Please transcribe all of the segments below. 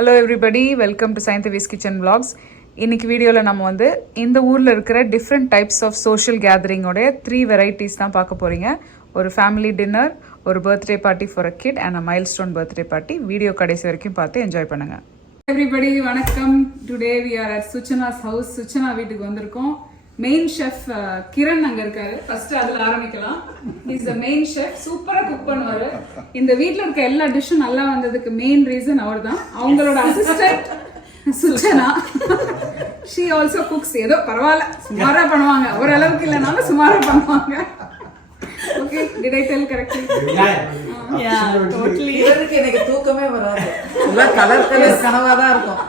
Hello everybody, welcome to scientific kitchen vlogs. இன்னைக்கு வீடியோவில் நம்ம வந்து இந்த ஊரில் இருக்கிற டிஃப்ரெண்ட் டைப்ஸ் ஆஃப் சோஷியல் கேதரிங்கோடைய 3 வெரைட்டிஸ் தான் பார்க்க போகிறீங்க. ஒரு ஃபேமிலி டின்னர், ஒரு birthday party for a kid and a milestone birthday party. Video கடைசி வரைக்கும் பார்த்து என்ஜாய் பண்ணுங்கள். எவ்ரிபடி வணக்கம். Today we are at Suchana's house. Suchana வீட்டுக்கு வந்திருக்கோம். மெயின் ஷெஃப் கிரண் அங்க இருக்காரு. ஃபர்ஸ்ட் அதுல ஆரம்பிக்கலாம். Is the main chef. சூப்பரா குக் பண்ணுவாரு. இந்த வீட்ல இருக்க எல்லா டிஷ்ஷும் நல்லா வந்ததுக்கு மெயின் ரீசன் அவர் தான். அவங்களோட அசிஸ்டன்ட் சுச்சனா, ஷீ ஆல்சோ குக்ஸ். ஏதோ பரவாயில்ல, சுமாரா பண்ணுவாங்க. ஓரளவுக்கு இல்லைனாலும் சுமாரா பண்ணுவாங்க. Okay, did I tell correctly? Yeah, totally. இவருக்கு எனக்கு தூக்கமே வராது. எல்லாம் கலர் கனவா தான் இருக்கும்.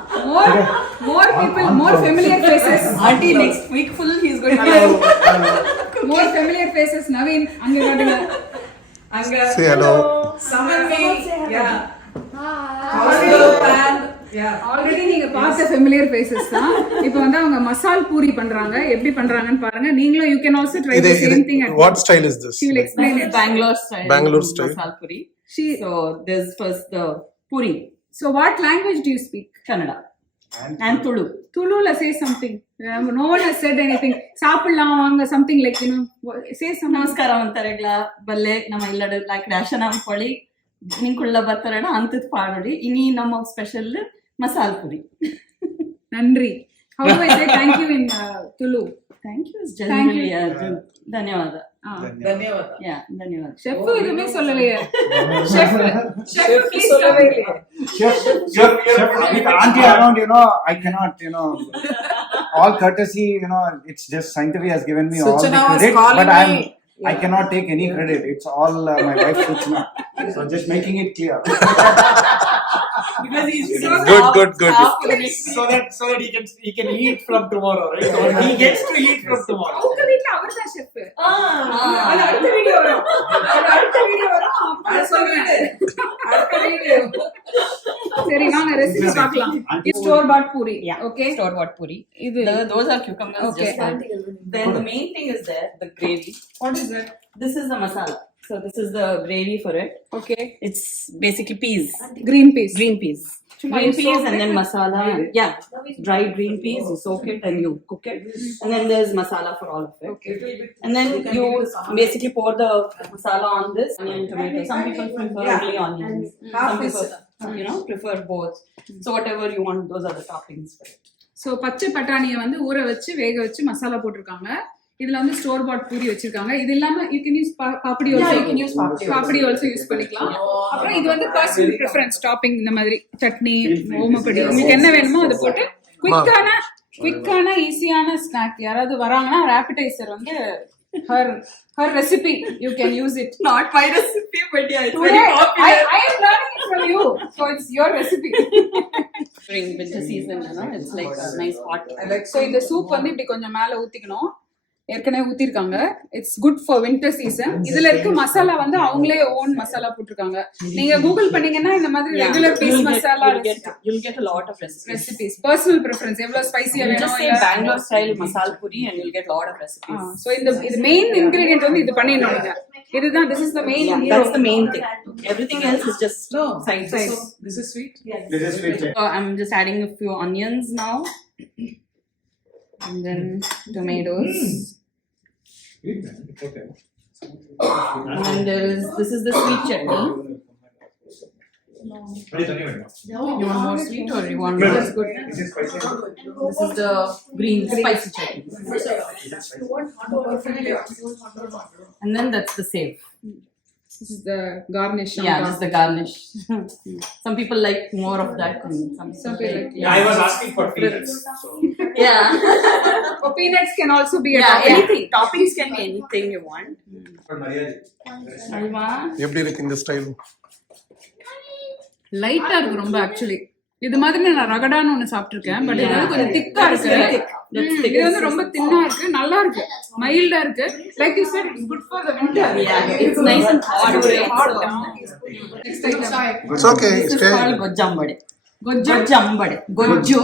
More people, more familiar faces. Until next week full he is going to more familiar faces. Naveen, அங்க காட்டுங்க. அங்க say hello. Summon me. Yeah. Hello and already நீங்க பார்த்த ஃபெமிலியர் ஃபேसेस தான். இப்போ வந்து அவங்க மசால் பூரி பண்றாங்க. எப்படி பண்றாங்கன்னு பாருங்க. நீங்களும் you can also try the same thing. What style is this? She will explain it. Bangalore style. Bangalore style. Masal puri. She, So there's first the puri. so what language do you speak? Kannada. And Tulu. Tulula, say something. No one has said anything. சாப்பிடலாம் வாங்க, something like, you know, say something. ನಮಸ್ಕಾರ ಅಂತಾರೆಗ್ಲ ಬಲ್ಲೆ ನಮ್ಮ ಇಲ್ಲಡ like ration ಅಂಕೊಳ್ಳಿ ನಿಂಕುಳ್ಳ ಬರ್ತಾರಣ ಅಂತದ್ ಪಾಡೋಡಿ ಇನಿ ನಮ್ಮ ಸ್ಪೆಷಲ್ ಮಸಾಲ್ ಪುರಿ. நன்றி. How do I say thank you in Tulu? Thank you is generally ಧನ್ಯವಾದ. ಧನ್ಯವಾದ. Yeah, ಧನ್ಯವಾದ. ஷெஃப் எதுவுமே சொல்லலையே. ஷெஃப் ப்ளீஸ் சொல்லவே இல்லையே. Chef, with auntie around, I cannot, all courtesy, it's just scientific has given me all the Suchana was credit, calling but me. I cannot take any credit. It's all my wife Suchana. So just making it clear. Because he's Good. So that he can eat from tomorrow, right? So he gets to eat from tomorrow. உங்க வீட்ல அவர்தான் ஷெஃப். அது அடுத்த வீடியோ வரும். அப்ப சொல்றேன். அடுத்த வீடியோ. சரி, வாங்க ரெசிபி பார்க்கலாம். இது store bought puri. Okay, store bought puri. இது Those are cucumbers. Okay. Just that. Then the main thing is there, the gravy. what is that? This is the masala. So this is the gravy for it. Okay, It's basically peas, green peas. green peas, Chuma, green you peas, soak and then it? masala. Yeah, dried green peas. You soak it and you cook it, and then there's masala for all of it. Okay. And then you basically pour the masala on this onion, tomato. Some people prefer only onions. Some people, prefer both. So whatever you want, those are the toppings for it. So பச்சை பட்டாணியை வந்து ஊற வச்சு வேக வச்சு மசாலா போட்டிருக்காங்க. இதுல வந்து ஸ்டோர் பாட் பூரி வச்சிருக்காங்க. இது இல்லாம you can use பாப்படி Yeah, also. you can use papdi also. பாப்படி also யூஸ் பண்ணிக்கலாம். அப்புறம் இது வந்து பர்சனல் preference டாப்பிங். இந்த மாதிரி சட்னி, ஓமப்படி, உங்களுக்கு என்ன வேணுமோ அதை போட்டு குயிக்கான ஈஸியான ஸ்நாக். யாராவது வராங்கன்னா ஆப்பிடைசர் வந்து her recipe, you can use it. Not my recipe, but yeah, it's Today, very popular. I am learning it from you, so it's your recipe. During winter season, it's like a nice hot. So இந்த soup வந்து இப்படி கொஞ்சம் மேல ஊத்திக்கணும். ஏற்கனவே ஊத்திருக்காங்க. It's good for winter season. இதுல இருக்க மசாலா வந்து அவங்களே ஓன் மசாலா போட்டிருக்காங்க. நீங்க கூகுள் பண்ணீங்கன்னா இந்த மாதிரி regular peas masala You'll get a lot of recipes. Recipes. Personal preference எவ்வளவு ஸ்பைசியா You வேணும். just say Bangalore style masala puri and you'll get a lot of recipes. So இது மெயின் இன்கிரிடியன்ட் வந்து இது பண்ணிடணும் நீங்க. இதுதான் this is the main. That's the main thing. Everything else is just side. This is sweet. This is sweet. So I'm just adding a few onions now, and then tomatoes. Okay. And then this is the sweet chutney. You want more sweet or you want more? That's good. This is spicy. This is the green spicy chutney. And then that's the save. This is the garnish. Yeah, just the garnish. Some people like more of that and some people like Yeah, I was asking for peanuts. So. Yeah. Oh, peanuts can also be a Yeah, topping. anything. Toppings can be anything you want. Alva. எப்படி இருக்கு இந்த ஸ்டைல்? லைட்டா இருக்கு ரொம்ப. ஆக்சுவலி இது மாதிரி நான் ரகடான்னு ஒண்ணு சாப்பிட்டிருக்கேன். பட் இது வந்து கொஞ்சம் திக்கா இருக்கு. இது வந்து ரொம்ப தின்னா இருக்கு. நல்லா இருக்கு. மைல்டா இருக்கு. Like you said, it's good for the winter. Yeah, it's nice and hot. Next item. It's okay. This is Stay. called gojjambade. Gojju. Gojjambade. Gojju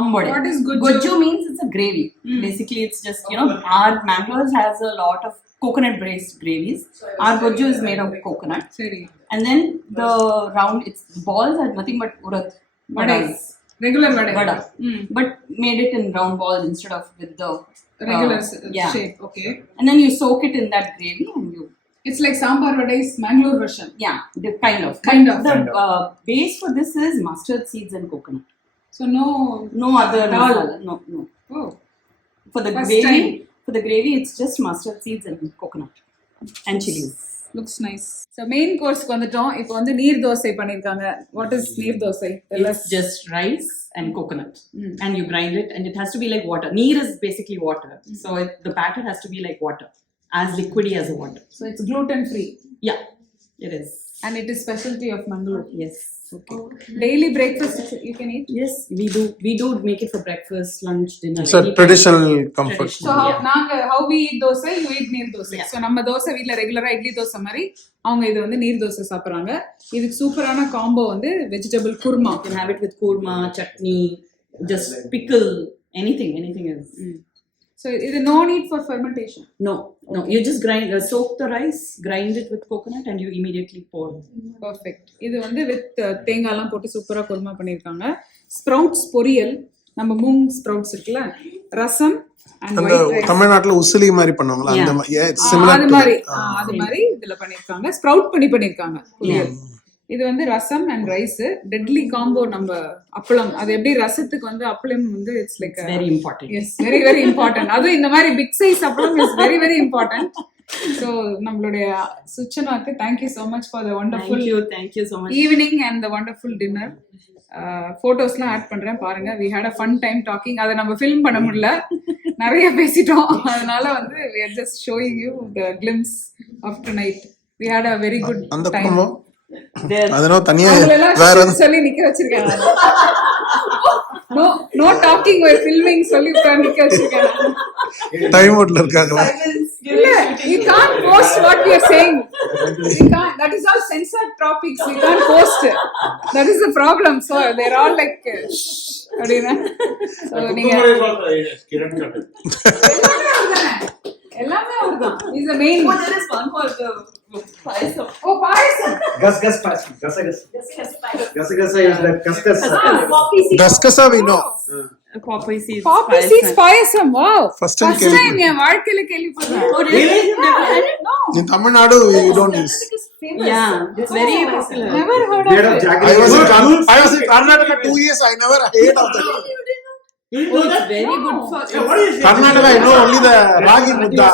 ambade. What is gojju? Gojju means it's a gravy. Basically, it's just, our Mangalore has a lot of coconut based gravies. Our gojju is made of coconut. சரி. And then the round, it's balls are nothing but urad. vadas. Regular vada. Vada. But made it in round balls instead of with the Regular yeah. shape. Okay. And then you soak it in that gravy and you It's like sambar vada is Mangalore version. yeah, the kind of. Kind of. The base for this is mustard seeds and coconut. So no. No other Dal. masala. No. Oh. For the First gravy, time. it's just mustard seeds and coconut and chilies. Looks nice. So main course வந்துட்டோம். இப்போ வந்து நீர் தோசை பண்ணிருக்காங்க. What is நீர் dosa? Tell us. It's just rice and coconut, and you grind it, and it has to be like water. Neer is basically water, so the batter has to be like water, as liquidy as a water. So it's gluten free Yeah, it is. and it is specialty of Mangalore. Yes. Okay. Daily breakfast you can eat. Yes, we do make it for breakfast, lunch, dinner. It's a anytime. traditional comfort. So how Yeah. நாங்க how we eat dosa you eat நீர் dosa. Yeah. So நம்ம தோசை வீட்ல ரெகுலரா இட்லி தோசை மாதிரி அவங்க இது வந்து நீர் தோசை சாப்பிடுறாங்க. இதுக்கு சூப்பரான காம்போ வந்து வெஜிடபிள் kurma. You can have it with kurma, chutney, just pickle, anything is. So இது no need for fermentation. No. You just soak the rice, grind it with coconut, and you immediately pour. Perfect. இது வந்து வித் தேங்காய்லாம் போட்டு சூப்பரா குருமா பண்ணிருக்காங்க. ஸ்ப்ரவுட்ஸ் பொரியல், நம்ம மூங் ஸ்ப்ரவுட்ஸ் இருக்குல்ல, ரசம் and அந்த white rice. தமிழ்நாட்டுல உசிலி மாதிரி பண்ணுவாங்களா அந்த Yeah. மாதிரி it's similar அது to மாதிரி that. அது மாதிரி இதுல பண்ணிருக்காங்க. ஸ்ப்ரவுட் பண்ணிருக்காங்க பொரியல். இது வந்து rasam and rice deadly combo. நம்ம அப்பளம், அது எப்படி ரசத்துக்கு வந்து அப்பளம் வந்து it's like Very important. Yes very very important. அதுவும் இந்த மாதிரி big size appalam is very very important. So நம்மளுடைய சுச்சனாக்கு thank you so much for the wonderful Thank you so much. Evening and the wonderful dinner. ஃபோட்டோஸ்லாம் ஆட் பண்றேன் பாருங்க. We had a fun time talking. அதை நம்ம ஃபில்ம் பண்ண முடியல, நிறைய பேசிட்டோம். அதனால வந்து we are just showing you the glimpse of tonight. We had a very good அந்த time. பக்கமா There. அதனால தனியா அவங்களெல்லாம் வேற சொல்லி நிக்க வச்சிருக்காங்க. நோ டாக்கிங் or filming சொல்லி உட்கார்ந்து நிக்க வச்சிருக்காங்க. டைம் அவுட்ல இருக்காங்களா? இல்ல, you can't post what we are saying. You can't. That is all censored topics. We can't post. That is the problem. So they're all like அப்படினா. So நீங்க எல்லாமே அவர்தான். He's the main. Oh, there is one more payasam. Oh, payasam. Gus pass. Gasa is the cuscus. Daskasa we know. Poppy seeds. Poppy seeds payasam. Wow. First time கேள்வி. என் வாழ்க்கையில கேள்விப்பட்டேன். Oh, really? No. In Tamil Nadu you don't use. Yeah, it's very popular. Never heard Made of of it. jaggery. I was in Karnataka 2 years. I never heard of that. Oh, it's very good for. What is it? Karnataka I know only the ragi mudda.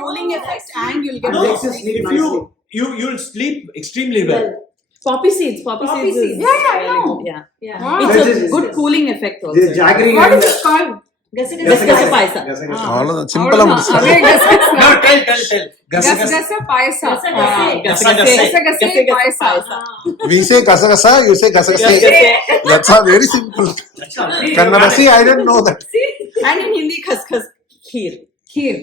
Cooling effect, and you'll get. No, Makes us sleep if nicely. you'll sleep extremely well. Poppy seeds. Poppy seeds. Is Yeah, I very know. good. Yeah. Wow. It's This a is- good cooling effect also. This jaggery What and is it called? Gasa payasam. அவ்வளவுதான் சிம்பிளா முடிச்சு. அதே கசகசா. No, tell. கசகசா பாயசா. Gasa பாயசா. We say gasagasa, you say gasagase. That's all very simple. Kannada, see, I didn't know that. And in Hindi, khaskhas kheer. Kheer.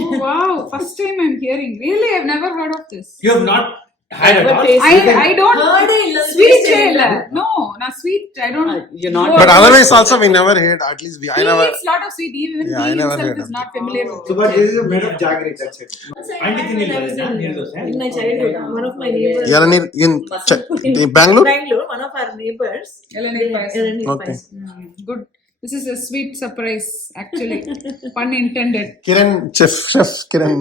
Oh, wow, first time I'm hearing. Really, I've never heard of this. You have not had a lot. I don't sweet illa. No, not sweet. I don't. You're not. But otherwise also we never heard. At least I He never. eats lot of sweet. Even Yeah, I he never himself heard is of not familiar with So, it. but this is made of jaggery. That's it. Auntie Tinil, In my childhood, one of my neighbors Yaranir in Bangalore. Bangalore, one of our neighbors, Ilanir payasam. Ilanir Okay. payasam. Good. This is a sweet surprise, actually. Pun intended. Kiran chef Kiran.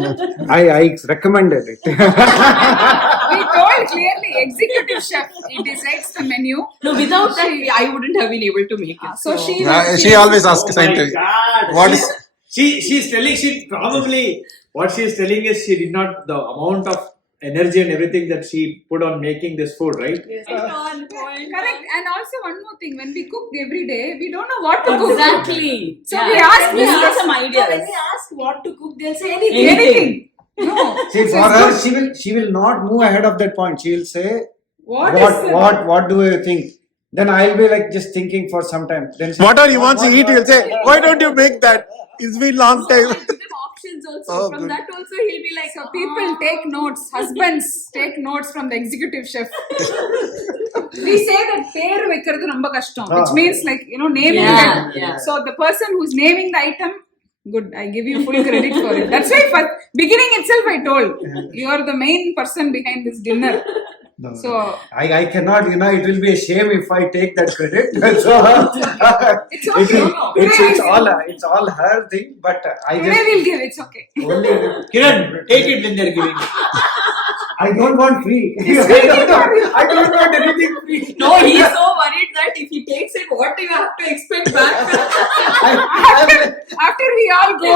I recommended it. We told clearly, executive chef. He decides the menu. No, without that, I wouldn't have been able to make it. So she. She always asks Oh my scientific. God. What is She's telling, she probably, what she's telling is she did not, the amount of energy and everything that she put on making this food, right? Correct. And also one more thing, when we cook every day, we don't know what to cook. Exactly. So we ask we this need some So when ideas. they ask what to cook, they'll say anything. Anything. No. See, So for it's her, good. she will not move ahead of that point. She will say, What do you think? Then I'll be like just thinking for some time. Then she, whatever he wants to eat, he'll say, why don't you make that? It's been long time. I give him options also. Oh, From good. that also, he'll be like, So people take notes. Husbands take notes from the executive chef. We say that பேர் வைக்கிறது ரொம்ப கஷ்டம், which means like naming Yeah, it. yeah. So the person who's naming the item, good. I give you full credit for it. That's why for beginning itself I told you are the main person behind this dinner. So I cannot, it will be a shame if I take that credit. So, It's okay. it's all her thing, but I Today just we'll give. It's okay. only. Kiran, take it when they're giving. I don't want free. I don't want anything free. No, he's so worried that if he takes it, what do you have to expect back? After we all go.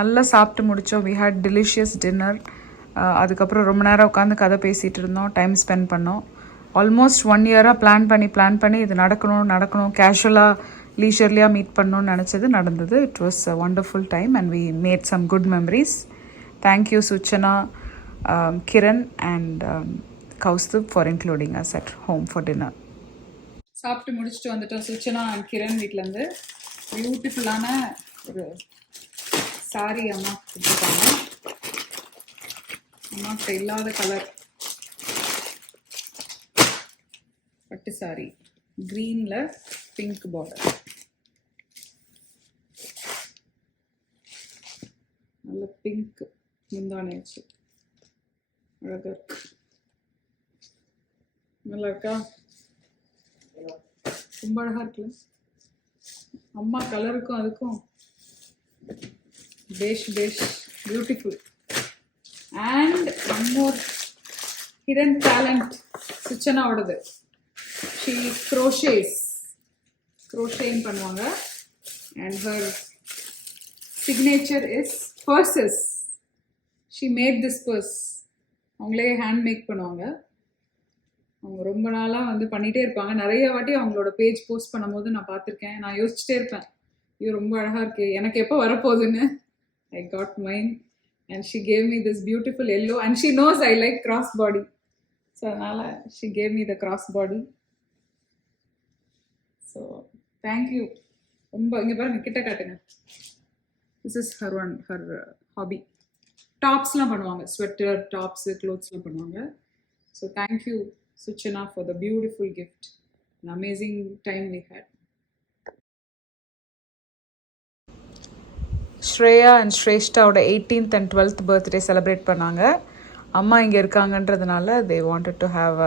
நல்லா சாப்பிட்டு முடித்தோம். We had delicious dinner. அதுக்கப்புறம் ரொம்ப நேரம் உட்காந்து கதை பேசிகிட்டு இருந்தோம், டைம் ஸ்பெண்ட் பண்ணோம். ஆல்மோஸ்ட் 1 இயராக பிளான் பண்ணி இது நடக்கணும் கேஷுவலாக லீஷர்லியாக மீட் பண்ணணும்னு நினச்சது நடந்தது. It was a wonderful time and we made some good memories. Thank you Suchana, Kiran and Kaustubh for including us at home for dinner. சாப்பிட்டு முடிச்சுட்டு வந்துட்டோம் சுச்சனா அண்ட் கிரண் வீட்டிலேருந்து. பியூட்டிஃபுல்லான ஒரு சாரி அம்மா கொடுத்துருக்காங்க. அம்மாக்கிட்ட இல்லாத கலர் பட்டு சாரி, க்ரீனில் பிங்க் பார்டர், நல்ல பிங்க் முந்தானே வச்சு அழகாக இருக்கு. நல்லா இருக்கா? ரொம்ப அழகாக இருக்குல்ல? அம்மா கலருக்கும் அதுக்கும் பேஷ் beautiful. And one more hidden talent சுச்சனாவோடது. She crocheting பண்ணுவாங்க and her signature is purses. She made this purse. அவங்களே ஹேண்ட் மேக் பண்ணுவாங்க. அவங்க ரொம்ப நாளாக வந்து பண்ணிகிட்டே இருப்பாங்க. நிறைய வாட்டி அவங்களோட பேஜ் போஸ்ட் பண்ணும்போது நான் பார்த்துருக்கேன். நான் யோசிச்சுட்டே இருப்பேன், இது ரொம்ப அழகாக இருக்கு, எனக்கு எப்போ வரப்போகுதுன்னு. I got mine. And she gave me this beautiful yellow, and she knows I like crossbody, so nala she gave me the crossbody. So thank you. Romba inga parunga kitta kaatunga. This is her hobby. Tops la பண்ணுவாங்க, sweater tops clothes la பண்ணுவாங்க. So thank you Suchana for the beautiful gift. An amazing time we had. Shreya and ஸ்ரேஷ்டாவோட 18th and 12th birthday celebrate பண்ணாங்க. அம்மா இங்கே இருக்காங்கன்றதுனால they wanted to have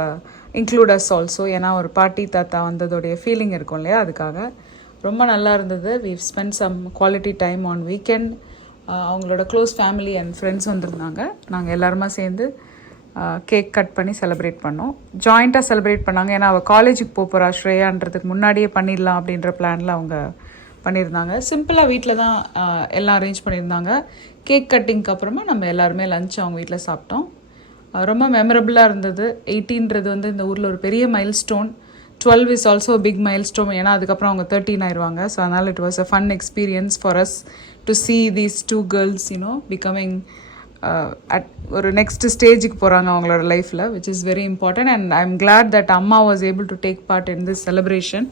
include us also. ஏன்னா ஒரு பாட்டி தாத்தா வந்ததோடைய ஃபீலிங் இருக்கும் இல்லையா, அதுக்காக ரொம்ப நல்லா இருந்தது. We've spend some quality time on weekend. அவங்களோட க்ளோஸ் ஃபேமிலி அண்ட் ஃப்ரெண்ட்ஸ் வந்திருந்தாங்க. நாங்கள் எல்லாருமா சேர்ந்து கேக் கட் பண்ணி செலிப்ரேட் பண்ணோம். ஜாயிண்ட்டாக செலிப்ரேட் பண்ணாங்க. ஏன்னா அவள் காலேஜுக்கு போகிறா ஸ்ரேயான்றதுக்கு முன்னாடியே பண்ணிடலாம் அப்படின்ற பிளானில் அவங்க பண்ணியிருந்தாங்க. சிம்பிளாக வீட்டில் தான் எல்லாம் அரேஞ்ச் பண்ணியிருந்தாங்க. கேக் கட்டிங்க்கு அப்புறமா நம்ம எல்லாருமே லஞ்ச் அவங்க வீட்டில் சாப்பிட்டோம். ரொம்ப மெமரபுளாக இருந்தது. 18ன்றது வந்து இந்த ஊரில் ஒரு பெரிய milestone. 12 is also big milestone. ஏன்னா அதுக்கப்புறம் அவங்க 13 ஆயிடுவாங்க. ஸோ அதனால் it was a fun experience for us to see these 2 girls becoming at ஒரு நெக்ஸ்ட் ஸ்டேஜுக்கு போகிறாங்க அவங்களோட லைஃப்பில், which is very important, and I'm glad that அம்மா was able to take part in this celebration.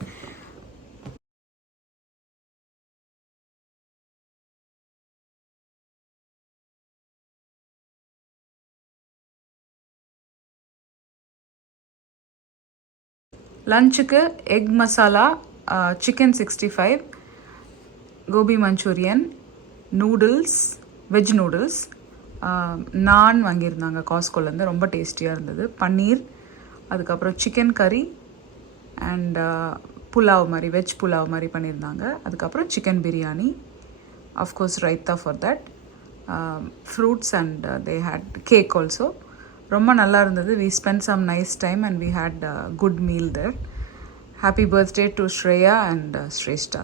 லஞ்சுக்கு egg masala, chicken 65, gobi manchurian, noodles, veg noodles, naan வாங்கியிருந்தாங்க காஸ்கோலேருந்து, ரொம்ப டேஸ்டியாக இருந்தது. பன்னீர், அதுக்கப்புறம் சிக்கன் கறி அண்ட் புலாவ் மாதிரி, வெஜ் புலாவ் மாதிரி பண்ணியிருந்தாங்க. அதுக்கப்புறம் chicken biryani, of course raita for that, fruits and they had cake also. ரொம்ப நல்லா இருந்தது. We spend some nice time and we had good meal there. Happy birthday to Shreya and Shreshta.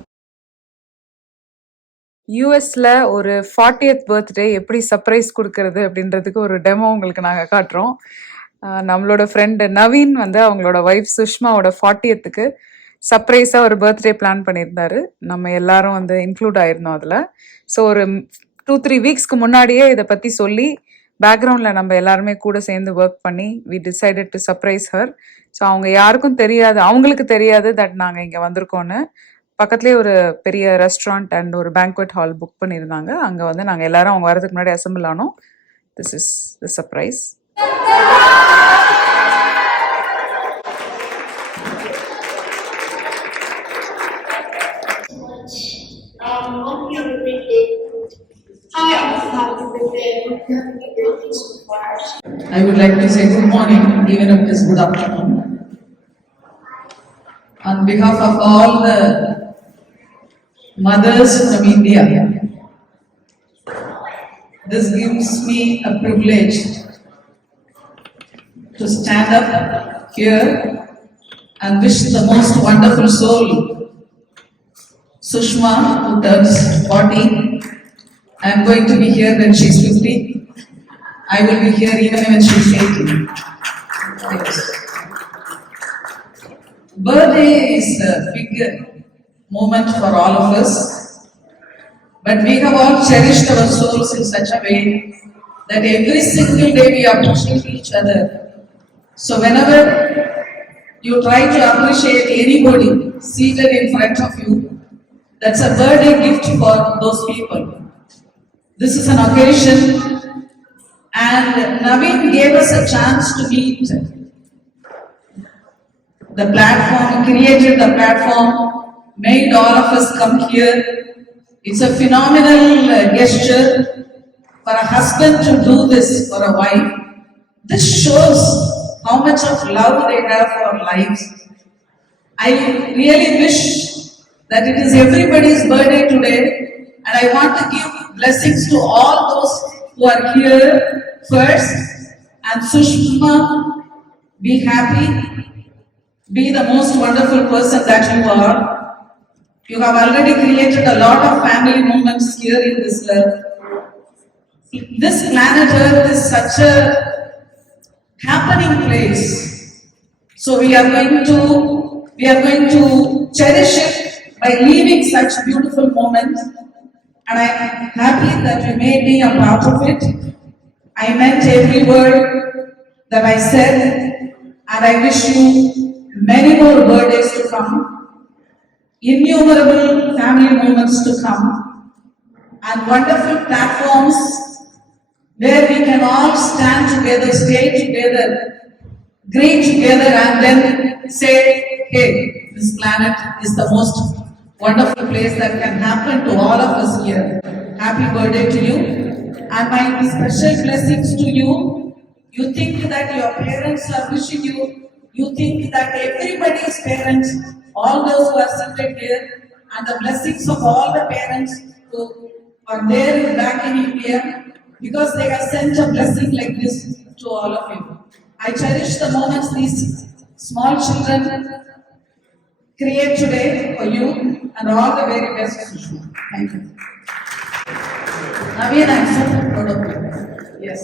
யூஎஸில் ஒரு 40th பர்த்டே எப்படி சர்ப்ரைஸ் கொடுக்கறது அப்படின்றதுக்கு ஒரு டெமோ உங்களுக்கு நாங்கள் காட்டுறோம். நம்மளோட ஃப்ரெண்டு நவீன் வந்து அவங்களோட ஒய்ஃப் சுஷ்மாவோட 40th சர்ப்ரைஸாக ஒரு பர்த்டே பிளான் பண்ணியிருந்தாரு. நம்ம எல்லாரும் வந்து இன்க்ளூட் ஆயிருந்தோம் அதில். ஸோ ஒரு 2-3 வீக்ஸ்க்கு முன்னாடியே இதை பற்றி சொல்லி பேக்ரவுண்டில் நம்ம எல்லாருமே கூட சேர்ந்து ஒர்க் பண்ணி we decided to surprise her. So அவங்க யாருக்கும் தெரியாது, அவங்களுக்கு தெரியாது தட் நாங்கள் இங்கே வந்திருக்கோன்னு. பக்கத்துலேயே ஒரு பெரிய ரெஸ்டாரண்ட் அண்ட் ஒரு பேங்க்வெட் ஹால் புக் பண்ணியிருந்தாங்க. அங்கே வந்து நாங்கள் எல்லாரும் அவங்க வரதுக்கு முன்னாடி அசம்பிள் ஆனோம். This is the surprise. Hope you have a great day. Hi, happy birthday. I would like to say good morning, even if it is good afternoon. On behalf of all the mothers from India, this gives me a privilege to stand up here and wish the most wonderful soul, Sushma, who turns 40. I am going to be here when she is 50. I will be here even when she is 80. Yes. Birthday is a big moment for all of us, but we have all cherished our souls in such a way that every single day we are pushing each other. So whenever you try to appreciate anybody seated in front of you, that's a birthday gift for those people. This is an occasion, and Naveen gave us a chance to meet. The platform, created the platform, made all of us come here. It's a phenomenal gesture for a husband to do this for a wife. This shows how much of love they have for lives. I really wish that it is everybody's birthday today, and I want to give blessings to all those who are here first. And Sushma, be happy, be the most wonderful person that you are. You have already created a lot of family moments here in this earth. This planet Earth is such a happening place. So we are going to cherish it by leaving such beautiful moments. And I am happy that you made me a part of it. I meant every word that I said, and I wish you many more birthdays to come, innumerable family moments to come, and wonderful platforms where we can all stand together, stay together, greet together, and then say, hey, this planet is the most wonderful place that can happen to all of us here. Happy birthday to you, and my special blessings to you. You think that your parents are wishing you, you think that everybody's parents, all those who are seated here, and the blessings of all the parents who are there back in India, because they have sent a blessing like this to all of you. I cherish the moments these small children create today for you, and all the very best, Sushma. Thank you. Naveen, I'm so proud of you. Yes.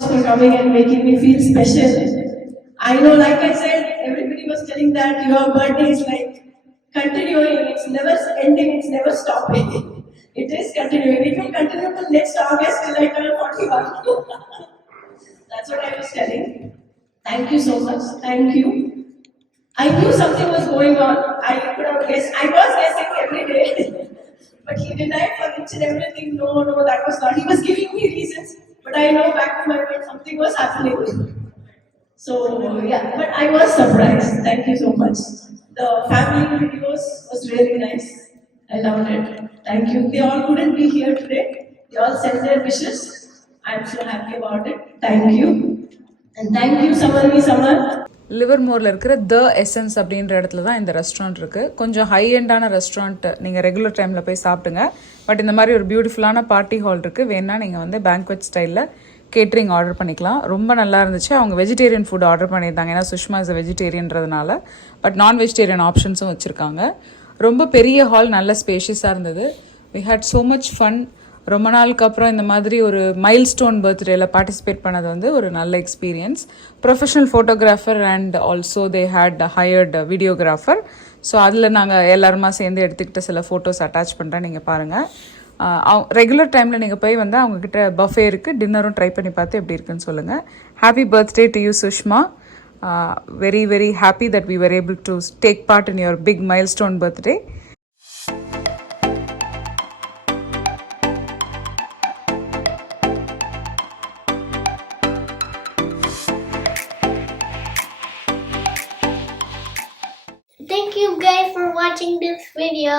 For coming and making me feel special. I know, like I said, everybody was telling that your birthday is like continuing, it's never ending, it's never stopping. It is continuing. It will continue till next August till I turn 41. That's what I was telling. Thank you so much. Thank you. I knew something was going on. I could have guessed. I was guessing every day. But he denied for each and everything. No, that was not. He was giving me reasons. But I know back in my mind something was happening. So, yeah. But I was surprised. Thank you so much. The family videos was really nice. I loved it. Thank you. They all couldn't be here today. They all sent their wishes. I'm so happy about it. Thank you. And thank you, Samarvi Samar. லிவர்மோரில் இருக்கிற the essence அப்படின்ற இடத்துல தான் இந்த ரெஸ்டாரண்ட் இருக்குது. கொஞ்சம் ஹை எண்டான ரெஸ்டாரண்ட், நீங்கள் ரெகுலர் டைமில் போய் சாப்பிடுங்க. பட் இந்த மாதிரி ஒரு பியூட்டிஃபுல்லான பார்ட்டி ஹால் இருக்குது. வேணா நீங்கள் வந்து பேங்க்வெட் ஸ்டைலில் கேட்ரிங் ஆர்டர் பண்ணிக்கலாம். ரொம்ப நல்லா இருந்துச்சு. அவங்க வெஜிடேரியன் ஃபுட் ஆர்டர் பண்ணியிருந்தாங்க, ஏன்னா சுஷ்மா இஸ் வெஜிடேரியன்றதுனால. பட் நான் வெஜிடேரியன் ஆப்ஷன்ஸும் வச்சுருக்காங்க. ரொம்ப பெரிய ஹால், நல்ல ஸ்பேஷியஸாக இருந்தது. We had so much fun. ரொம்ப நாளுக்கு அப்புறம் இந்த மாதிரி ஒரு மைல்ஸ்டோன் பர்த்டேல பார்ட்டிசிபேட் பண்ணது வந்து ஒரு நல்ல experience. Professional photographer and also they had hired videographer. So அதில் நாங்கள் எல்லாருமா சேர்ந்து எடுத்துக்கிட்ட சில ஃபோட்டோஸ் அட்டாச் பண்ணுறேன், நீங்கள் பாருங்கள். ரெகுலர் டைமில் நீங்கள் போய் வந்து அவங்கக்கிட்ட பஃபே இருக்குது, டின்னரும் ட்ரை பண்ணி பார்த்து எப்படி இருக்குன்னு சொல்லுங்கள். Happy birthday to you Sushma. Very very happy that we were able to take part in your big milestone birthday. Thank you guys for watching this video.